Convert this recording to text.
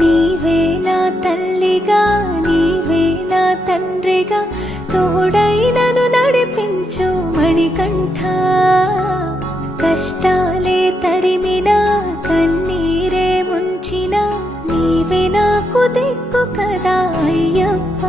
నీవే నా తల్లిగా నీవే నా తండ్రిగా తోడై నన్ను నడిపించు మణికంఠ. కష్టాలే తరిమినా కన్నీరే ముంచిన నీవే నాకు దిక్కు కదా అయ్యప్ప.